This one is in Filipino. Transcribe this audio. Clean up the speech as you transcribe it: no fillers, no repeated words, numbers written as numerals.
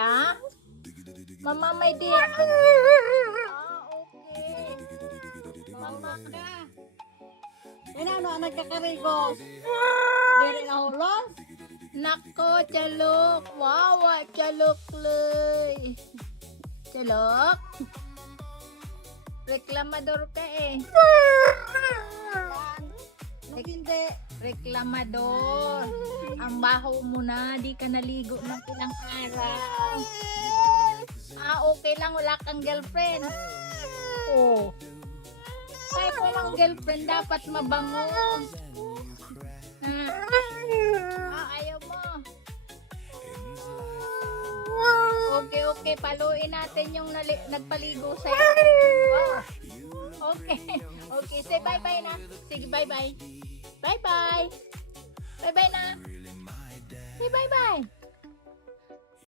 ah. Mama may di. Ah, okay. Mama ka. Ano ang nagkakarigos? Diri na hulos? Nako, Chalok. Wow, Chalok loy. Chalok. Reklamador ka eh. Nung hindi. Reklamador. Ang baho mo na, di ka naligo ng ilang araw. Ah, okay lang, wala kang girlfriend. Oh. Kahit walang girlfriend, dapat mabango. Ah, ayaw mo. Okay, okay, paluin natin yung nagpaligo sa'yo. Wow. Okay, okay, say bye-bye na. Sige, bye-bye. Bye-bye. Bye-bye na. Say bye-bye.